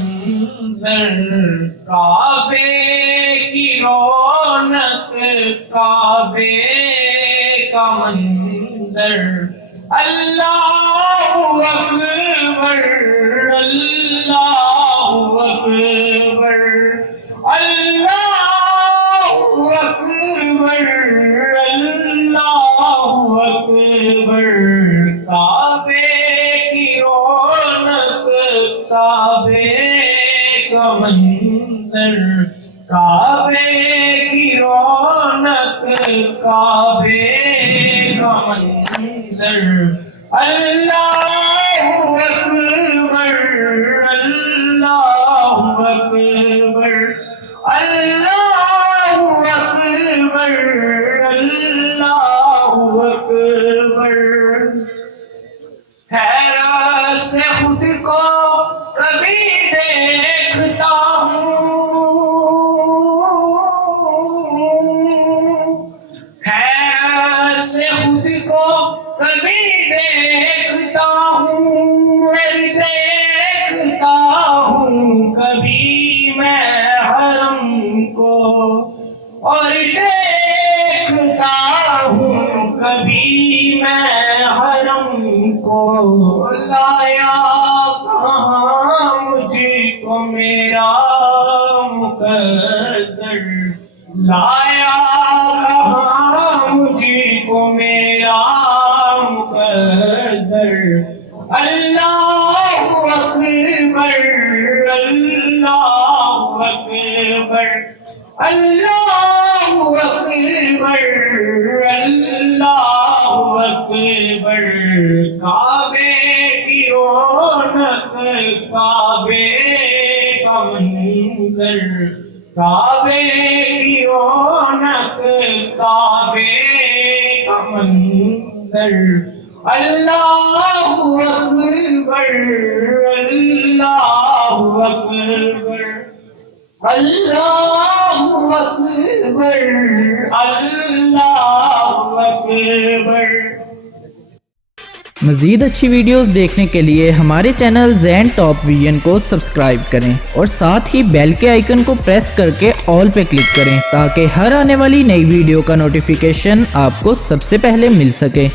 منظر، کعبے کی رونق، کعبے کا منظر، اللہ اکبر اللہ اکبر اللہ اکبر اللہ اکبر، کعبے کی رونق، کعبے کا منظر، کعبے کی رونق، کعبے کا منظر، اللہ اکبر اللہ اکبر اللہ اکبر اللہ اکبر۔ حیرت سے خود کو کبھی دیکھتا ہوں، حیرت سے خود کو کبھی دیکھتا ہوں، دیکھتا ہوں کبھی میں حرم کو، اور دیکھتا ہوں کبھی میں حرم کو، لایا کہاں مجھ کو میرا مقدر، لایا کہاں مجھ کو میرا مقدر، اللہ اکبر اللہ اکبر اللہ اکبر اللہ اکبر، کعبے کی رونق، کعبے کا منظر، کعبے کی رونق، کعبے کا منظر، اللہ اکبر اللہ اکبر اللہ اکبر اللہ اکبر۔ مزید اچھی ویڈیوز دیکھنے کے لیے ہمارے چینل زین ٹاپ ویژن کو سبسکرائب کریں اور ساتھ ہی بیل کے آئیکن کو پریس کر کے آل پہ کلک کریں تاکہ ہر آنے والی نئی ویڈیو کا نوٹیفیکیشن آپ کو سب سے پہلے مل سکے۔